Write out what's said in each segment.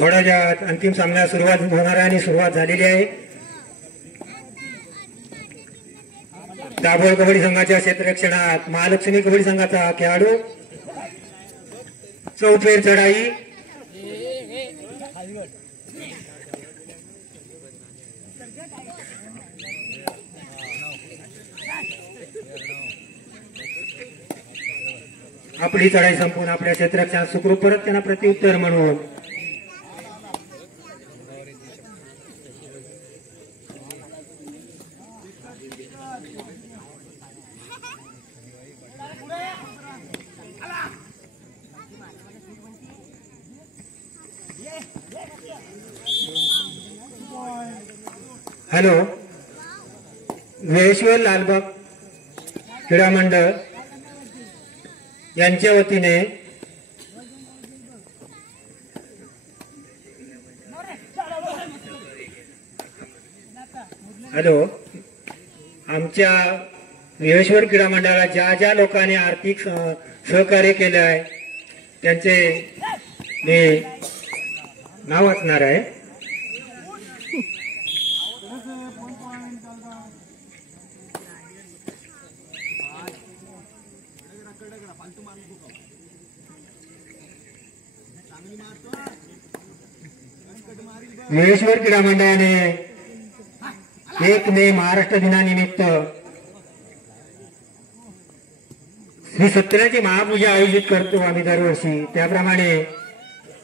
थोड्या वेळात अंतिम सामन्याला सुरुवात होणार आहे आणि सुरुवात झालेली आहे। दाभोळ कबड्डी संघाच्या क्षेत्ररक्षणात महालक्ष्मी कबड्डी संघाचा खेळाडू चौफेर चढाई आपली चढाई संपून आपल्या क्षेत्ररक्षणात सुखरूप परत त्यांना प्रत्युत्तर म्हणून हॅलो वेळेश्वर लालबाग क्रीडा मंडळ यांच्या वतीने हॅलो आमच्या वेळेश्वर क्रीडा मंडळाला ज्या ज्या लोकांनी आर्थिक सहकार्य केले आहे त्यांचे मी नाव वाचणार आहे। वेळेश्वर क्रीडा मंडळाने 1 मे महाराष्ट्र दिनानिमित्त श्री सत्यनारायणाची महापूजा आयोजित करतो आम्ही दरवर्षी। त्याप्रमाणे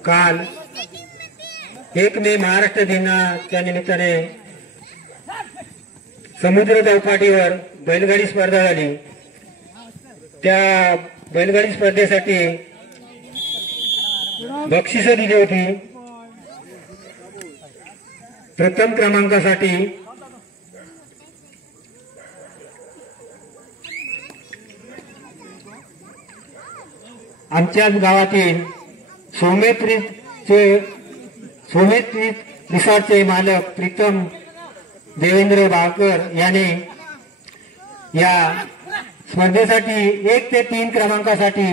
काल 1 मे महाराष्ट्र दिनाच्या निमित्ताने समुद्र चौपाटीवर बैलगाडी स्पर्धा झाली। त्या बैलगाडी स्पर्धेसाठी बक्षिसं दिली होती। प्रथम क्रमांकासाठी आमच्याच गावातील सोमेत रिसॉर्टचे मालक प्रीतम देवेंद्र बाळकर याने या स्पर्धेसाठी 1 ते 3 क्रमांकासाठी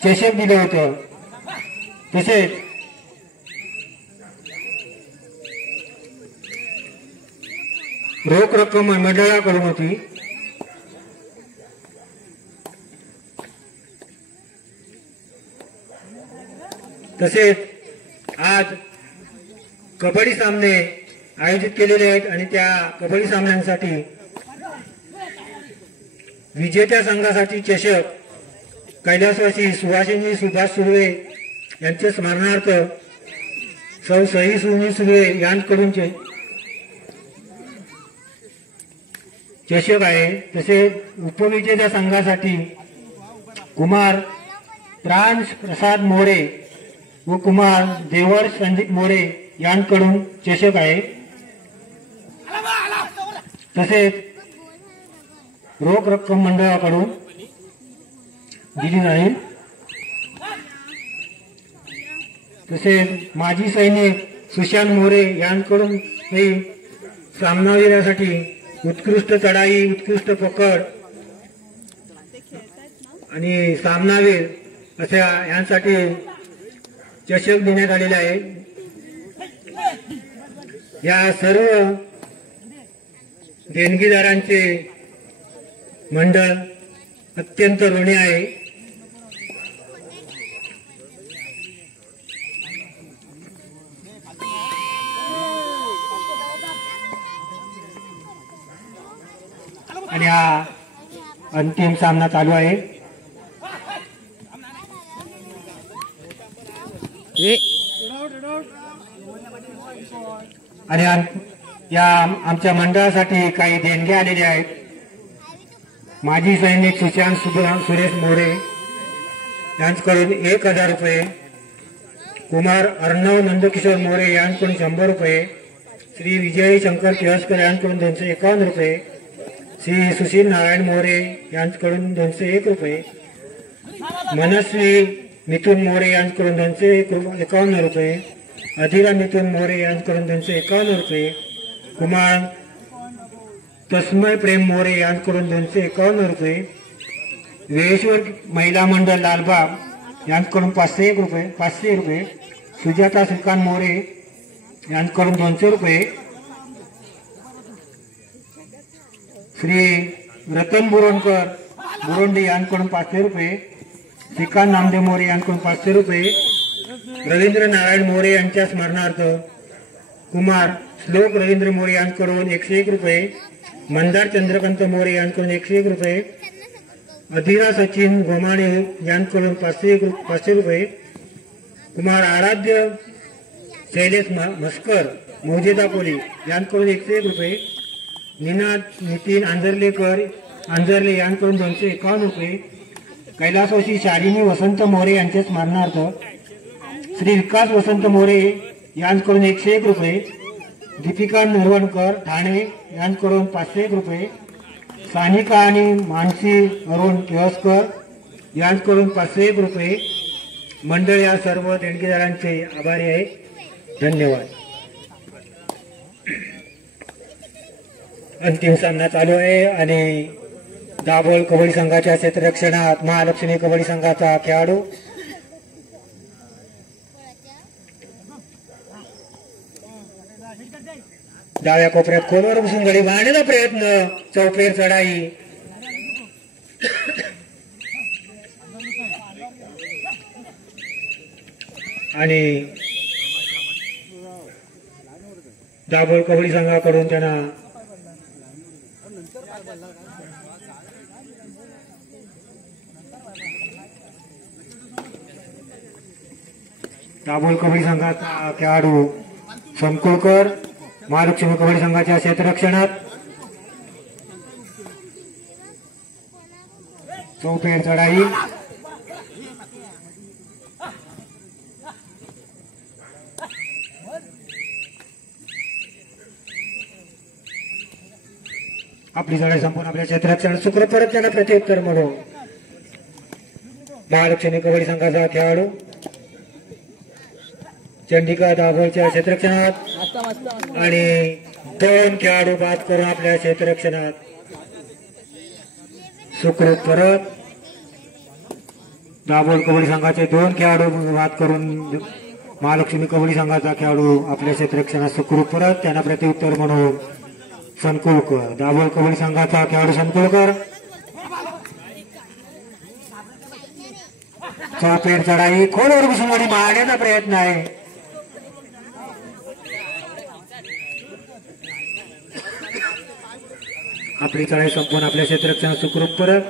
चषक दिलं होतं। तसेच रोख रक्कम मंडळाकडून होती। तसेच आज कबड्डी सामने आयोजित केलेले आहेत आणि त्या कबड्डी सामन्यांसाठी विजेत्या संघासाठी चषक कैलासवासी सुभाषिनी सुभाष सुर्वे यांच्या स्मरणार्थ सौ सई सुर्वे यांकडून चषक आहे। तसेच उपविजेत्या संघासाठी कुमार प्रांश प्रसाद मोरे व कुमार देवर संदीप मोरे यांकडून चषक आहे। तसेच रोख रक्कम मंडळाकडून दिली जाईल। तसेच माजी सैनिक सुशांत मोरे यांकडून सामनावीरासाठी उत्कृष्ट चढाई उत्कृष्ट पकड आणि सामनावीर अशा यांसाठी चषक देण्यात आलेले आहे। या सर्व देणगीदारांचे मंडळ अत्यंत ऋणी आहे। आणि हा अंतिम सामना चालू आहे। आणि या आमच्या मंडळासाठी काही देणग्या आलेल्या आहेत। माजी सैनिक सुशांत सुरेश मोरे यांच्याकडून 1000 रुपये, कुमार अर्णव नंदकिशोर मोरे यांच्याकडून 100 रुपये, श्री विजय शंकर केळसकर यांच्याकडून 251 रुपये, श्री सुशील नारायण मोरे यांच्याकडून 201 रुपये, मनस्वी मिथुन मोरे यांच्याकडून 251 रुपये, अधिरा मिथुन मोरे यांच्याकडून 251 रुपये, कुमार तस्मय प्रेम मोरे यांच्याकडून 251 रुपये, वेळेश्वर महिला मंडळ लालबाग यांच्याकडून 501 रुपये, सुजाता श्रीकांत मोरे यांच्याकडून 200 रुपये, श्री रतन बुरोंडे यांच्याकडून 500 रुपये, श्रीकांत नामदेव मोरे यांच्याकडून 500 रुपये, रवींद्र नारायण मोरे यांच्या स्मरणार्थ कुमार श्लोक रवींद्र मोरे यांच्याकडून 101 रुपये, मंदार चंद्रकांत मोरे यांच्याकडून 101 रुपये, अधीरा सचिन गोमाणे यांच्याकडून 500 रुपये, कुमार आराध्य शैलेश मस्कर मौजेदा कोली यांच्याकडून 101 रुपये, नितीन आंजर्ले यांच्याकडून 251 रुपये, कैलासवासी शालिनी वसंत मोरे यांच्या स्मरणार्थ श्री विकास वसंत मोरे यांच्याकडून 101 रुपये, दीपिका नरवणकर ठाणे यांच्याकडून 501 रुपये, सानिका आणि मानसी अरुण केळसकर यांच्याकडून 501 रुपये. मंडळ या सर्व देणगीदारांचे आभारी आहे. धन्यवाद. अंतिम सामना चालू आहे आणि दाभोळ कबड्डी संघाच्या क्षेत्ररक्षणात महालक्ष्मी कबड्डी संघाचा खेळाडू डाव्या कोपऱ्यात खोलवर बसून गडी मारण्याचा प्रयत्न, चौफेर चढाई, आणि दाभोळ कबड्डी संघाकडून त्यांना दाभोळ कबड्डी संघाचा खेळाडू संकुळकर महालक्ष्मी कबड्डी संघाच्या क्षेत्ररक्षणात चौफेर चढाई, आपली चढाई संपूर्ण आपल्या क्षेत्ररक्षणात सुखरूप परत त्यांना प्रत्युत्तर म्हणून महालक्ष्मी कबड्डी संघाचा खेळाडू चंडिका दाभोळच्या क्षेत्ररक्षणात आणि 2 खेळाडू बाद करून आपल्या क्षेत्ररक्षणात सुखरूप परत. दाभोळ कबड्डी संघाचे 2 खेळाडू बाद करून महालक्ष्मी कबड्डी संघाचा खेळाडू आपल्या क्षेत्ररक्षणात सुखरूप परत, त्यांना प्रत्युत्तर म्हणून संकुळकर. दाभोळ कबड्डी संघाचा खेळाडू संकुळकर चौफेर चढाई, खोलवर बसून गडी मारण्याचा प्रयत्न आहे, आपली चढाई संपूर्ण आपल्या क्षेत्ररक्षणात सुखरूप परत.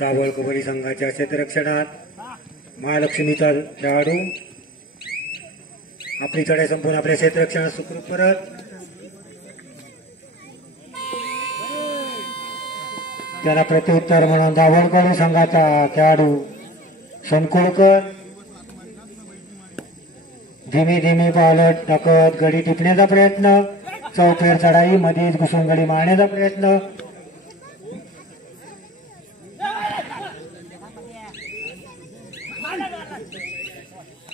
दाभोळ कबड्डी संघाच्या क्षेत्ररक्षणात महालक्ष्मीचा खेळाडू आपली चढाई संपूर्ण आपल्या क्षेत्ररक्षणात सुखरूप परत. त्याला प्रत्युत्तर म्हणून दाभोळ कबड्डी संघाचा खेळाडू संकुळकर धीमी धीमी पावलं टाकत गडी टिपण्याचा प्रयत्न, चौफेर चढाई, मध्येच घुसून गडी मारण्याचा प्रयत्न,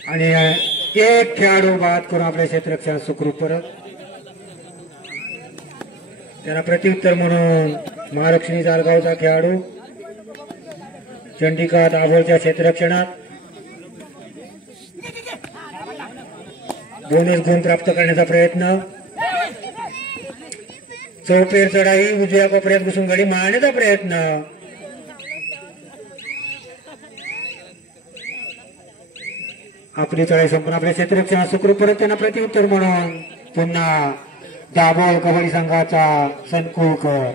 आणि 1 खेळाडू बाद करून आपल्या क्षेत्ररक्षणात सुखरूप परत. त्यांना प्रत्युत्तर म्हणून महालक्ष्मी जालगावचा खेळाडू चंडिका दाभोळच्या क्षेत्ररक्षणात बोनस गुण प्राप्त करण्याचा प्रयत्न, चौफेर चढाई, उजव्या कोपऱ्यात घुसून गडी मारण्याचा प्रयत्न, आपली चढाई संपूर्ण आपल्या क्षेत्ररक्षणात सुखरूप परत. त्यांना प्रत्युत्तर म्हणून पुन्हा दाभोळ कबड्डी संघाचा संकुळकर.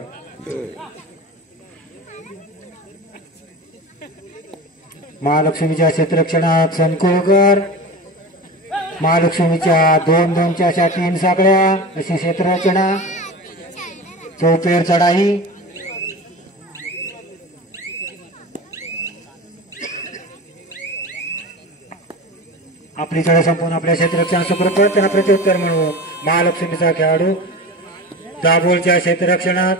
महालक्ष्मीच्या क्षेत्ररक्षणात संकुळकर, महालक्ष्मीच्या 2-2च्या अशा 3 साखळ्या अशी क्षेत्ररचना, चौफेर चढाई, आपली चढाई संपूर्ण आपल्या क्षेत्ररक्षणात सुखरूप परत. त्यांना प्रत्युत्तर म्हणून महालक्ष्मीचा खेळाडू दाभोळच्या क्षेत्ररक्षणात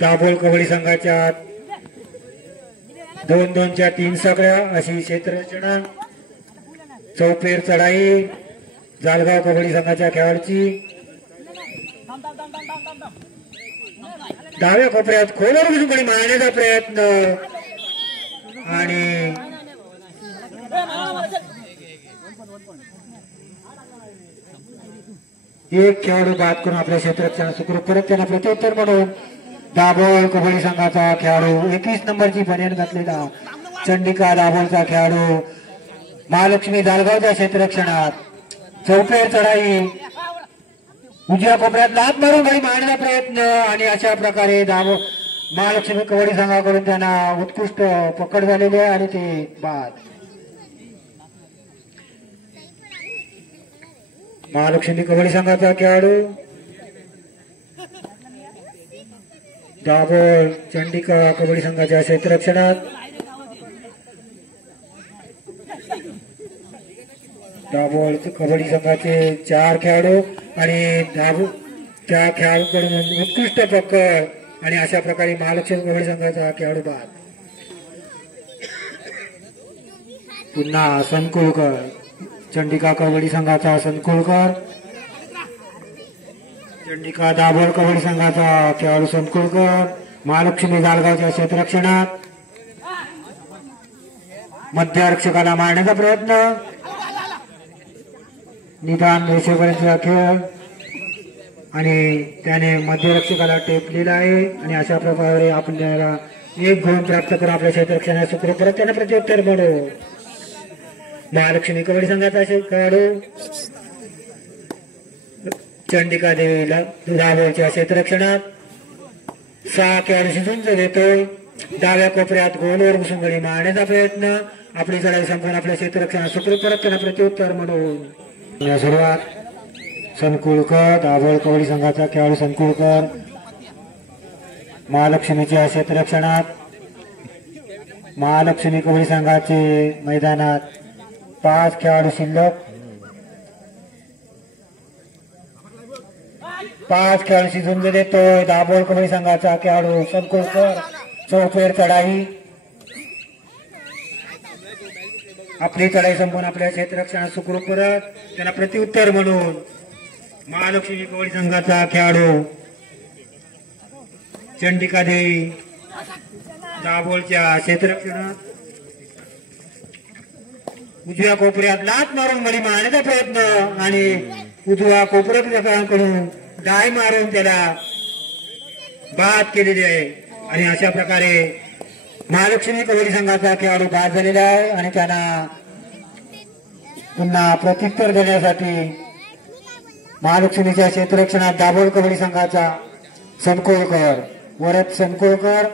दाभोळ कबड्डी संघाच्या 2-2च्या 3 सगळ्या अशी क्षेत्ररचना. चौफेर चढाई जालगाव कबड्डी संघाच्या खेळाडूची. डाव्या कोपऱ्यात खोलवर घुसून मारण्याचा प्रयत्न आणि एक खेळाडू बाद करून आपल्या क्षेत्रात सुखरूप परत त्यांना प्रत्युत्तर म्हणून दाभोळ कबड्डी संघाचा खेळाडू 21 नंबरची बनियान घातलेला चंडिका दाभोळचा खेळाडू महालक्ष्मी जालगावच्या क्षेत्ररक्षणात. चौफेर चढाई उजव्या कोपऱ्यात लात मारून गाडी मारण्याचा प्रयत्न आणि अशा प्रकारे दाभोळ महालक्ष्मी कबड्डी संघाकडून त्यांना उत्कृष्ट पकड झालेली आहे आणि ते बाद. महालक्ष्मी कबड्डी संघाचा खेळाडू दाभोळ चंडिका कबड्डी संघाच्या क्षेत्ररक्षणात. दाभोळ कबड्डी संघाचे 4 खेळाडू आणि त्या खेळाडूकडून उत्कृष्ट पकड आणि अशा प्रकारे महालक्ष्मी कबड्डी संघाचा खेळाडू बाद. पुन्हा संकुळकर चंडिका कबड्डी संघाचा संकुळकर. चंडिका दाभोळ कबड्डी संघाचा खेळाडू संकुळकर महालक्ष्मी जालगावच्या क्षेत्ररक्षणात. मध्यरक्षकाला मारण्याचा प्रयत्न निदान रेषेपर्यंतचा खेळ आणि त्याने मध्यरक्षकाला टेपलेला आहे आणि अशा प्रकारे आपल्याला 1 गुण प्राप्त करून आपल्या क्षेत्ररक्षणात सुखरूप परत त्यांना प्रत्युत्तर मिळो. महालक्ष्मी कबड्डी संघाचा खेळाडू चंडिका देवीला दाभोळच्या क्षेत्ररक्षणात 6 खेळाडू झुंज देतोय. डाव्या कोपऱ्यात गोलवर घुसून गडी मारण्याचा प्रयत्न. आपली चढाई संपूर्ण आपल्या क्षेत्ररक्षणात सुखरूप परत त्यांना प्रत्युत्तर म्हणून सुरुवात. संकुळकर दाभोळ कबड्डी संघाचा खेळाडू संकुळकर महालक्ष्मीच्या क्षेत्ररक्षणात. महालक्ष्मी कबड्डी संघाचे मैदानात 5 खेळाडू शिल्लक. 5 खेळाडूची झुंज देतोय दाभोळ कबड्डी संघाचा खेळाडू संकुळकर. चौफेर चढाई आपली चढाई संपूर्ण आपल्या क्षेत्ररक्षणात सुखरूप परत त्यांना प्रत्युत्तर म्हणून महालक्ष्मी कबड्डी संघाचा खेळाडू चंडिका देवी दाभोळच्या क्षेत्ररक्षणात. उजव्या कोपऱ्यात लात मारून गडी मारण्याचा प्रयत्न आणि उजव्या कोपऱ्याकडून डाय मारून त्याला बाद केलेली आहे आणि अशा प्रकारे महालक्ष्मी कबड्डी संघाचा खेळाडू बाद झालेला आहे आणि त्यांना पुन्हा प्रत्युत्तर देण्यासाठी महालक्ष्मीच्या क्षेत्ररक्षणात दाभोळ कबड्डी संघाचा संकुळकर वरद संकुळकर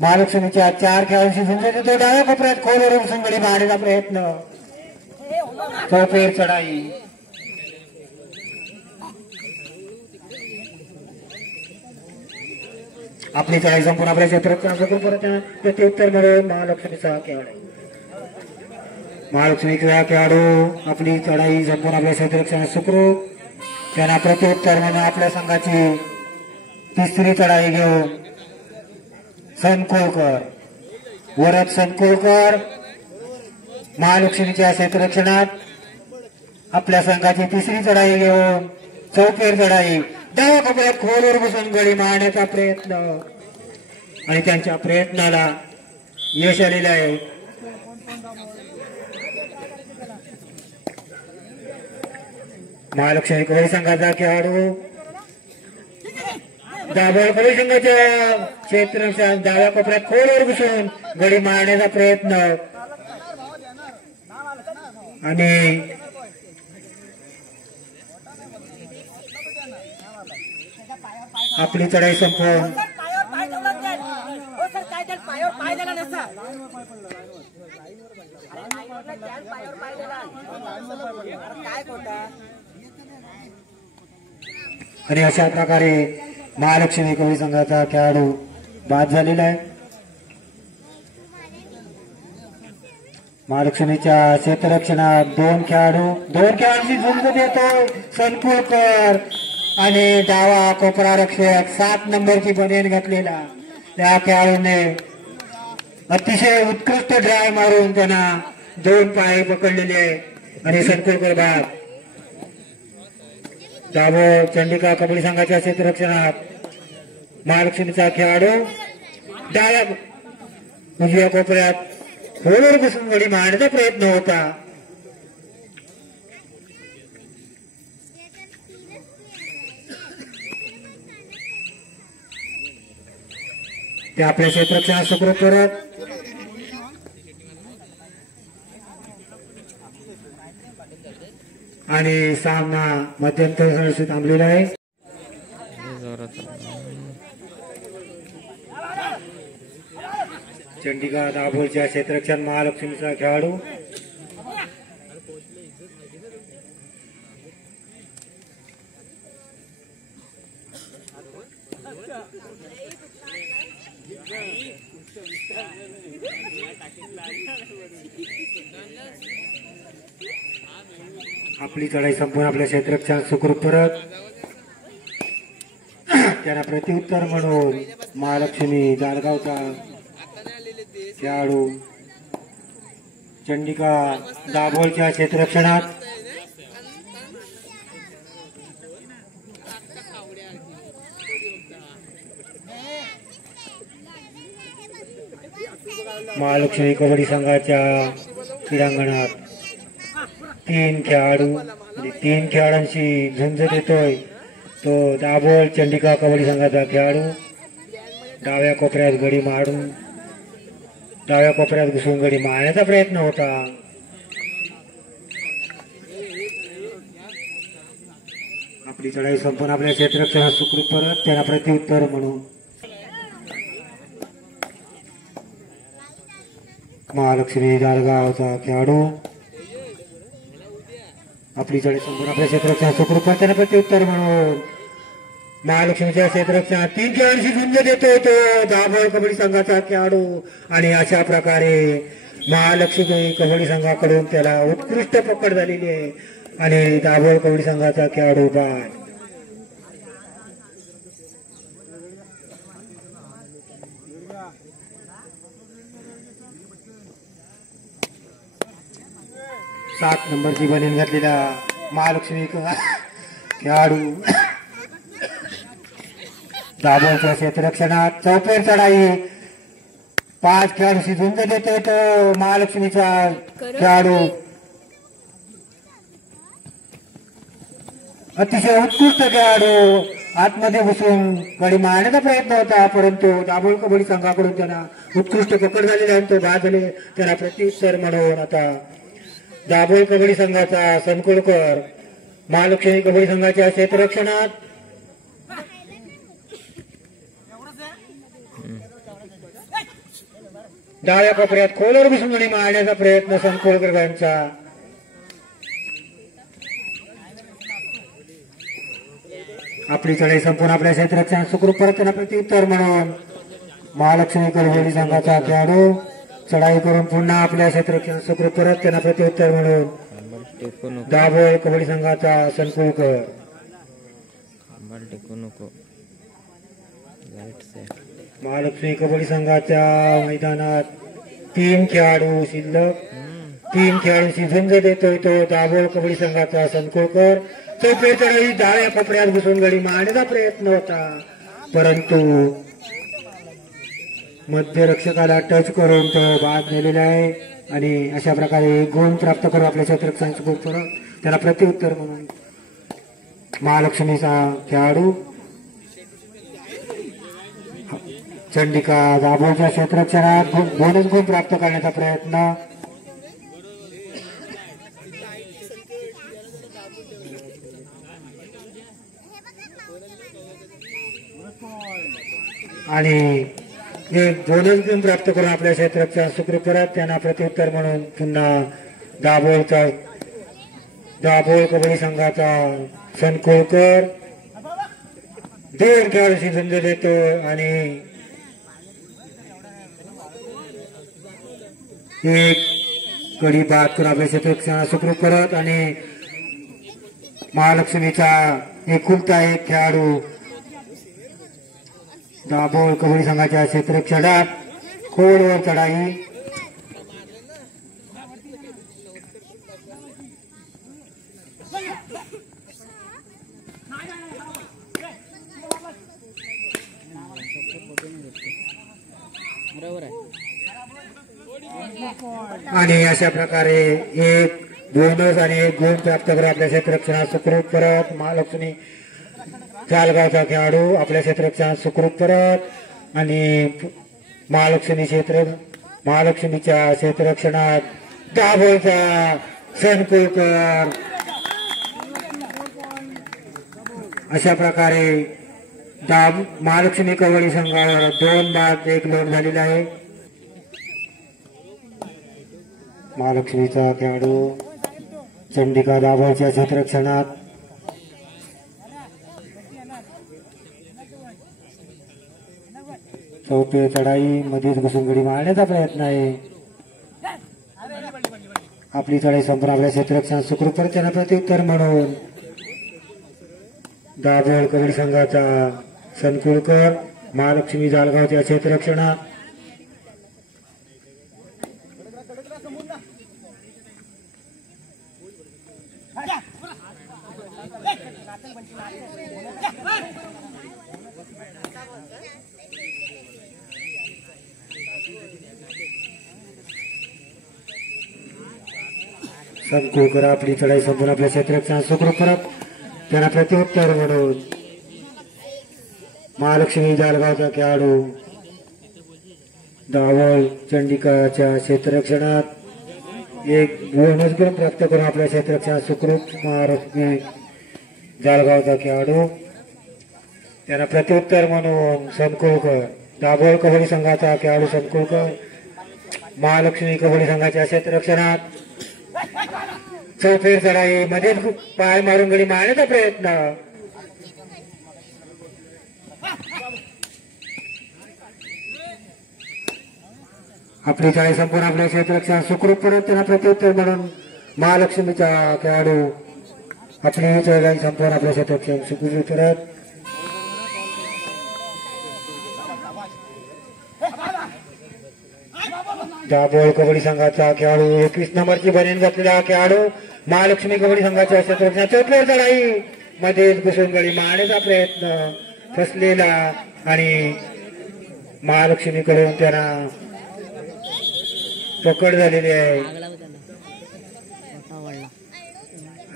महालक्ष्मीच्या 4 खेळाडूंशी झुंज देतो. डाव्या कोपऱ्यात खोलवर घुसून गडी मारण्याचा प्रयत्न. चौफेर चढाई आपली चढाई संपूर्ण आपल्या क्षेत्ररक्षणात प्रत्युत्तर मिळून महालक्ष्मीचा खेळाडू महालक्ष्मीचा खेळाडू आपली चढाई संपूर्ण आपल्या क्षेत्ररक्षणात सुखरूप त्यांना प्रत्युत्तर म्हणून आपल्या संघाची 3री चढाई घेऊन संकुळकर वरद संकुळकर महालक्ष्मीच्या क्षेत्ररक्षणात आपल्या संघाची 3री चढाई घेऊन चौफेर चढाई डाव्या कोपऱ्यात खोलवर बसून गडी मारण्याचा प्रयत्न आणि त्यांच्या प्रयत्नाला यश आलेलं आहे. महालक्ष्मी कबड्डी संघाचा खेळाडू दाभोळ कबड्डी संघाच्या क्षेत्ररक्षणात डाव्या कोपऱ्यात खोलवर घुसून गडी मारण्याचा प्रयत्न आणि आपली चढाई संपवून आणि अशा प्रकारे महालक्ष्मी कबड्डी संघाचा खेळाडू बाद झालेला आहे. महालक्ष्मीच्या क्षेत्ररक्षणात 2 खेळाडूंची झुंज देतोय संकुळकर आणि डावा कोपरा रक्षक 7 नंबरची बनेन घातलेला त्या खेळाडूने अतिशय उत्कृष्ट ड्राय मारून त्यांना 2 पाय पकडलेले आहे आणि संकुलकर बाद. दाभोळ चंडिका कबड्डी संघाच्या क्षेत्ररक्षणात महालक्ष्मीचा खेळाडू डाव्या उजव्या कोपऱ्यात खोलवर बसून गडी मारण्याचा प्रयत्न होता. ते आपल्या क्षेत्ररक्षणात सुखरूप करत आणि सामना मध्यंतरी थांबलेला आहे. चंडिका दाभोळच्या क्षेत्ररक्षण महालक्ष्मीचा खेळाडू आपली चढाई संपूर्ण आपल्या क्षेत्ररक्षण सुखरूप करत त्यांना प्रत्युत्तर म्हणून महालक्ष्मी जालगावचा खेळाडू चंडिका दाभोळच्या क्षेत्ररक्षणात महालक्ष्मी कबड्डी संघाच्या क्रीडांगणात 3 खेळाडू म्हणजे 3 खेळाडूंशी झुंज देतोय तो दाभोळ चंडिका कबड्डी संघाचा खेळाडू. डाव्या कोपऱ्यात गडी मारून डाव्या कोपऱ्यात घुसून गडी मारण्याचा प्रयत्न होता. आपली चढाई संपूर्ण आपल्या क्षेत्ररक्षणात सुखरूप परत त्यांना प्रत्युत्तर म्हणून महालक्ष्मी जालगावचा खेळाडू आपली चढाई संपूर्ण आपल्या क्षेत्ररक्षणात सुखरूप परत त्यांना प्रत्युत्तर म्हणून महालक्ष्मीच्या क्षेत्ररक्षणात 3 खेळाडूंशी झुंज देतो तो दाभोळ कबड्डी संघाचा खेळाडू आणि अशा प्रकारे महालक्ष्मी कबड्डी संघाकडून त्याला उत्कृष्ट पकड झालेली आहे आणि दाभोळ कबड्डी संघाचा खेळाडू बाद. सात नंबरची बनेन घातलेला महालक्ष्मी खेळाडू दाभोळच्या क्षेत्ररक्षणात चौफेर चढाई 5 खेळाडूशी झुंज देतो तो महालक्ष्मीचा खेळाडू अतिशय उत्कृष्ट खेळाडू आतमध्ये घुसून गडी मारण्याचा प्रयत्न होता परंतु दाभोळ कबड्डी संघाकडून त्यांना उत्कृष्ट पकड झालेला आहे तो बाद झाले. त्यांना प्रत्युत्तर म्हणून आता दाभोळ कबड्डी संघाचा संकुलकर महालक्ष्मी कबड्डी संघाच्या क्षेत्ररक्षणात डाव्या कोपऱ्यात खोलवर घुसून गडी मारण्याचा प्रयत्न संकुलकर यांचा. आपली चढाई संपूर्ण आपल्या क्षेत्ररक्षणात सुखरूप परत त्यांना प्रत्युत्तर म्हणून महालक्ष्मी कबड्डी संघाचा खेळाडू चढाई करून पुन्हा आपल्या क्षेत्ररक्षणात सुखरूप परत त्यांना प्रत्युत्तर म्हणून दाभोळ कबड्डी संघाचा संकुलकर महालक्ष्मी कबड्डी संघाच्या मैदानात 3 खेळाडू शिल्लक 3 खेळाडूंशी झुंज देतोय तो दाभोळ कबड्डी संघाचा संकुलकर. चौफेर चढाई डाव्या कोपऱ्यात घुसून गडी मारण्याचा प्रयत्न होता परंतु मध्यरक्षकाला टच करून तो बाद नेलेला आहे आणि अशा प्रकारे गुण प्राप्त करून आपल्या क्षेत्ररक्षण सुखरूप करत त्याला प्रत्युत्तर म्हणून महालक्ष्मीचा खेळाडू चंडिका दाभोळच्या क्षेत्ररक्षणात बोनस गुण प्राप्त करण्याचा प्रयत्न आणि एक बोनस गुण प्राप्त करून आपल्या क्षेत्ररक्षण सुखरूप करत त्यांना प्रत्युत्तर म्हणून पुन्हा दाभोळ कबड्डी संघाचा संकुलकर 2 खेळाडूशी झुंज देतो आणि एक गडी बाद करून आपल्या क्षेत्ररक्षण सुखरूप करत आणि महालक्ष्मीचा एकुलता एक खेळाडू दाभोळ कबड्डी संघाच्या क्षेत्ररक्षणात खोलवर चढाई आणि अशा प्रकारे एक बोनस आणि एक गुण प्राप्त करून आपल्या क्षेत्ररक्षणात सुखरूप परत महालक्ष्मी जालगावचा खेळाडू आपल्या क्षेत्ररक्षणात सुखरूप परत आणि महालक्ष्मीच्या क्षेत्ररक्षणात दाभोळचा सनकुलकर अशा प्रकारे महालक्ष्मी कबड्डी संघावर 2-1 लोट झालेला आहे. महालक्ष्मीचा खेळाडू चंडिका दाभोळच्या क्षेत्ररक्षणात चौथे चढाई मध्येच घुसून गडी मारण्याचा प्रयत्न आहे. आपली चढाई संपूर्ण आपल्या क्षेत्ररक्षणात सुखरूप परत त्यांना प्रत्युत्तर म्हणून दाभोळ कबड्डी संघाचा सनकुलकर महालक्ष्मी जालगावच्या क्षेत्ररक्षणात सनकुलकर आपली चढाई संपूर्ण आपल्या क्षेत्ररक्षणात सुखरूप परत त्यांना प्रत्युत्तर म्हणून महालक्ष्मी जालगावचा खेळाडू दाभोळ चंडिकाच्या क्षेत्ररक्षणात एक बोनस गुण प्राप्त करून आपल्या क्षेत्ररक्षणात सुखरूप महालक्ष्मी जालगावचा खेळाडू त्यांना प्रत्युत्तर म्हणून सनकुलकर दाभोळ कबड्डी संघाचा खेळाडू सनकुलकर महालक्ष्मी कबड्डी संघाच्या क्षेत्ररक्षणात चौफेर चढाई मध्ये पाय मारून गडी मारण्याचा प्रयत्न आपली चढाई संपूर्ण आपल्या क्षेत्ररक्षणात सुखरूप परत त्यांना प्रत्युत्तर म्हणून महालक्ष्मीचा खेळाडू आपली चढाई संपूर्ण आपल्या क्षेत्ररक्षणात सुखरूप परत दाभोळ कबड्डी संघाचा खेळाडू 21 नंबरची बनीन घातलेला खेळाडू महालक्ष्मी कबड्डी संघाच्या क्षेत्ररक्षणात चौथ्या चढाई मध्येच घुसून गडी मारण्याचा प्रयत्न फसलेला आणि महालक्ष्मीकडून त्यांना पकड झालेली आहे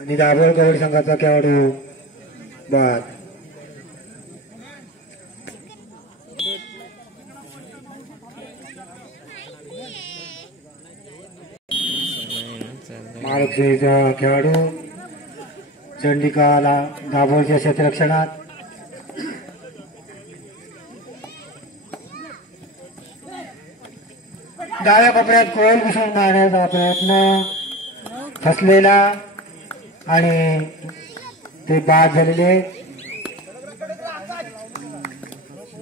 आणि दाभोळ कबड्डी संघाचा खेळाडू बाद. महालक्ष्मीचा खेळाडू चंडिकाला दाभोळच्या क्षेत्ररक्षणात डाव्या कोपऱ्यात खोल घुसून मारण्याचा प्रयत्न फसलेला आणि ते बाद झालेले.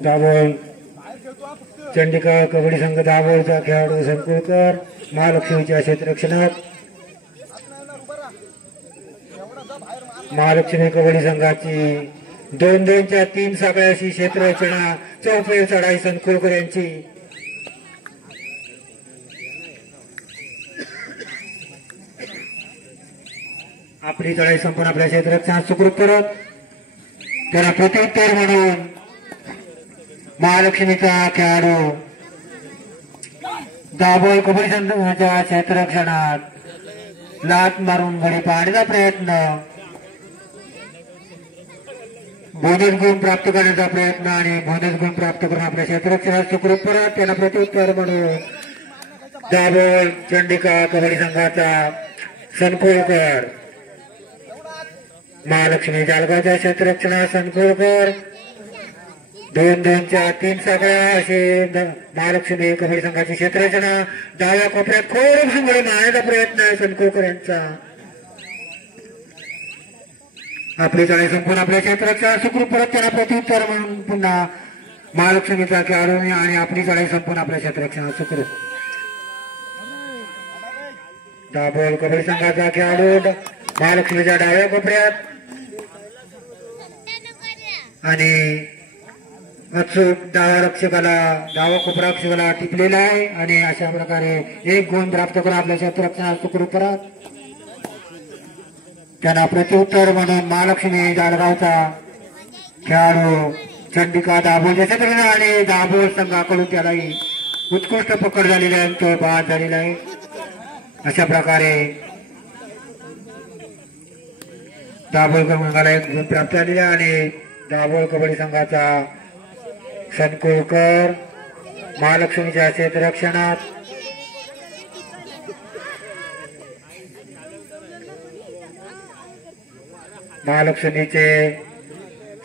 दाभोळ चंडिका कबड्डी संघ दाभोळचा खेळाडू सनकुलकर महालक्ष्मीच्या क्षेत्ररक्षणात महालक्ष्मी कबड्डी संघाची 2-2च्या 3 साखळ्याशी क्षेत्ररक्षणा चौफेर चढाई सनकुलकर यांची आपली चढाई संपूर्ण आपल्या क्षेत्ररक्षणात सुखरूप परत त्याला प्रत्युत्तर म्हणून महालक्ष्मीचा खेळाडू दाभोळ कबड्डी संघाच्या क्षेत्ररक्षणात लात मारून गडी पाडण्याचा प्रयत्न बोनस गुण प्राप्त करण्याचा प्रयत्न आणि बोनस गुण प्राप्त करून आपल्या क्षेत्ररक्षणात सुखरूप परत त्याला प्रत्युत्तर म्हणून दाभोळ चंडिका कबड्डी संघाचा सनकुलकर महालक्ष्मी जालगावच्या क्षेत्ररक्षणात सनकुलकर 2-2च्या 3 साखळ्या असे महालक्ष्मी कबड्डी संघाची क्षेत्ररचना डाव्या कोपऱ्यात खोल घुसून गडी मारण्याचा प्रयत्न आहे सनकुलकर यांचा. आपली चढाई संपूर्ण आपल्या क्षेत्ररक्षणात सुखरूप परत त्यांना प्रत्युत्तर म्हणून पुन्हा महालक्ष्मीचा खेळाडू आणि आपली चढाई संपूर्ण आपल्या क्षेत्ररक्षणात सुखरूप दाभोळ कबड्डी संघाचा खेळाडू महालक्ष्मीच्या डाव्या कोपऱ्यात आणि अचूक डावा कोपरा रक्षकाला टिपलेला आहे आणि अशा प्रकारे एक गुण प्राप्त करून आपल्या क्षेत्ररक्षणात सुखरूप परत त्यांना प्रत्युत्तर म्हणून महालक्ष्मी जालगावचा खेळाडू चंडिका दाभोळ आणि दाभोळ संघाकडून त्यालाही उत्कृष्ट पकड झालेली आहे, तो बाद झालेला आहे. अशा प्रकारे दाभोळ संघाला एक गुण प्राप्त झालेला आणि दाभोळ कबड्डी संघाचा सनकुळकर महालक्ष्मीच्या क्षेत्ररक्षणात महालक्ष्मीचे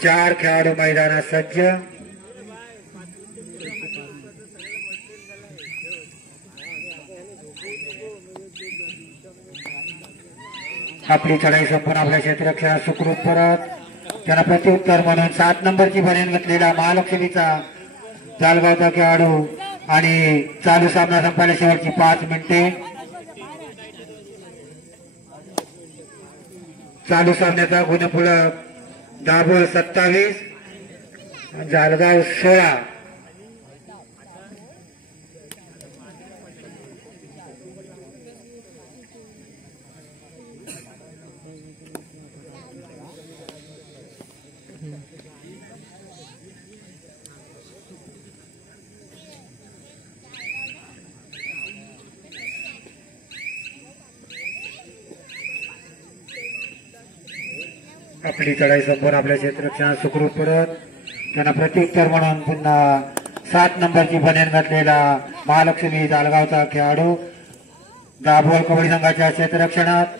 4 खेळाडू मैदानात सज्ज. आपली चढाई संपूर्ण आपल्या क्षेत्ररक्षणात सुखरूप परत त्यांना प्रत्युत्तर म्हणून 7 नंबरची बनेन घातलेला महालक्ष्मीचा जालगावचा खेळाडू आणि चालू सामना संपायला शेवटची 5 मिनिटे. चालू सामन्याचा गुणफलक दाभोळ 27 जालगाव 16. आपली चढाई संपूर्ण आपल्या क्षेत्ररक्षणात सुखरूप परत त्यांना प्रत्युत्तर म्हणून पुन्हा 7 नंबरची बनेन घातलेला महालक्ष्मी जालगावचा खेळाडू दाभोळ कबड्डी संघाच्या क्षेत्ररक्षणात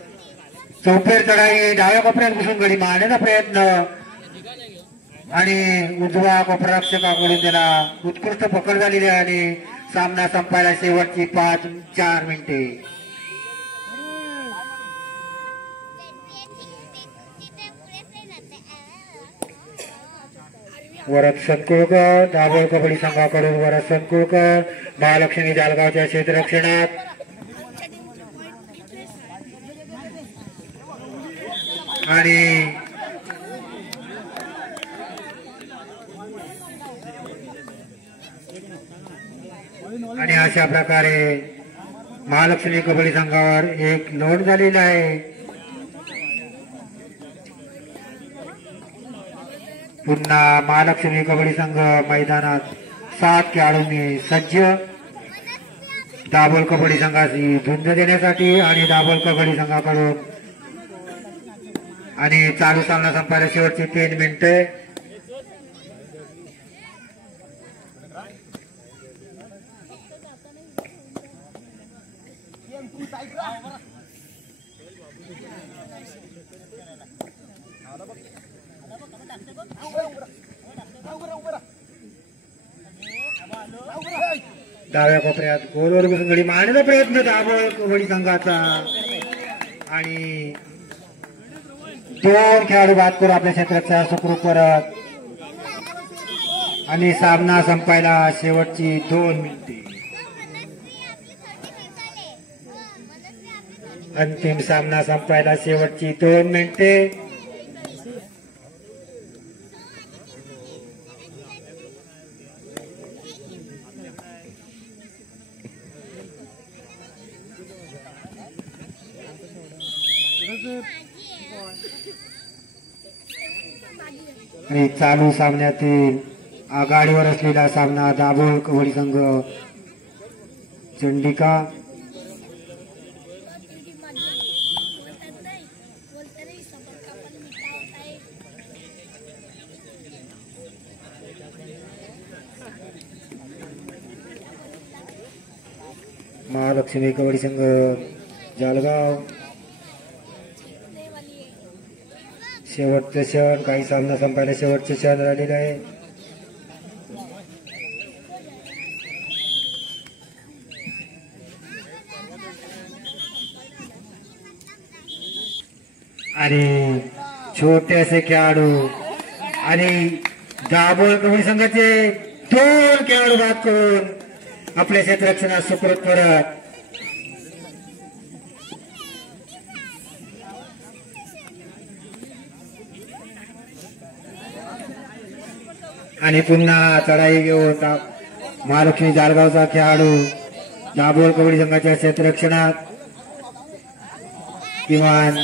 चौफेर चढाई डाव्या कोपऱ्यात घुसून गडी मारण्याचा प्रयत्न आणि उजवा कोपरा रक्षकाकडून त्याला उत्कृष्ट पकड झालेली आहे आणि सामना संपायला शेवटची 4 मिनिटे. वरद सनकुळकर दाभोळ कबड्डी संघाकडून वरद सनकुळकर महालक्ष्मी जालगावच्या क्षेत्ररक्षणात आणि अशा प्रकारे महालक्ष्मी कबड्डी संघावर एक लोड झालेला आहे. पुन्हा महालक्ष्मी कबड्डी संघ मैदानात 7 खेळाडूंनी सज्ज. दाभोळ कबड्डी संघाची झुंज देण्यासाठी आणि दाभोळ कबड्डी संघाकडून आणि चालू सामना संपायला शेवटची 3 मिनिटे. डाव्या कोपऱ्यात गोलवर घुसून गडी मारण्याचा प्रयत्न दाभोळ कबड्डी संघाचा आणि 2 खेळाडू बाद करून आपल्या क्षेत्राच्या सुखरूप परत आणि सामना संपायला शेवटची 2 मिनिटे. अंतिम सामना संपायला शेवटची 2 मिनिटे. आणि चालू सामन्यातील आघाडीवर असलेला सामना दाभोळ कबड्डी संघ चंडिका महालक्ष्मी कबड्डी संघ जालगाव. शेवटचे क्षण काही सामना संपायला शेवटचे क्षण राहिलेले आहे. आणि छोटेसे खेळाडू आणि दाभोळ कबड्डी संघाचे 2 खेळाडू बाद करून आपल्या क्षेत्ररक्षणात सुखरूप परत आणि पुन्हा चढाई घेऊन महालक्ष्मी जालगावचा खेळाडू दाभोळ कबड्डी संघाच्या क्षेत्ररक्षणात किमान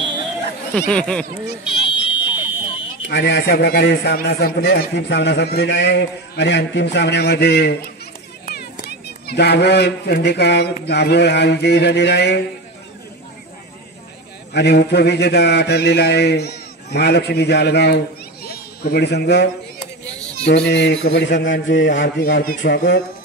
आणि अशा प्रकारे सामना संपले अंतिम सामना संपलेला आहे आणि अंतिम सामन्यामध्ये दाभोळ चंडिका दाभोळ हा विजयी झालेला आहे आणि उपविजेता ठरलेला आहे महालक्ष्मी जालगाव कबड्डी संघ। दोन्ही कबड्डी संघांचे हार्दिक स्वागत।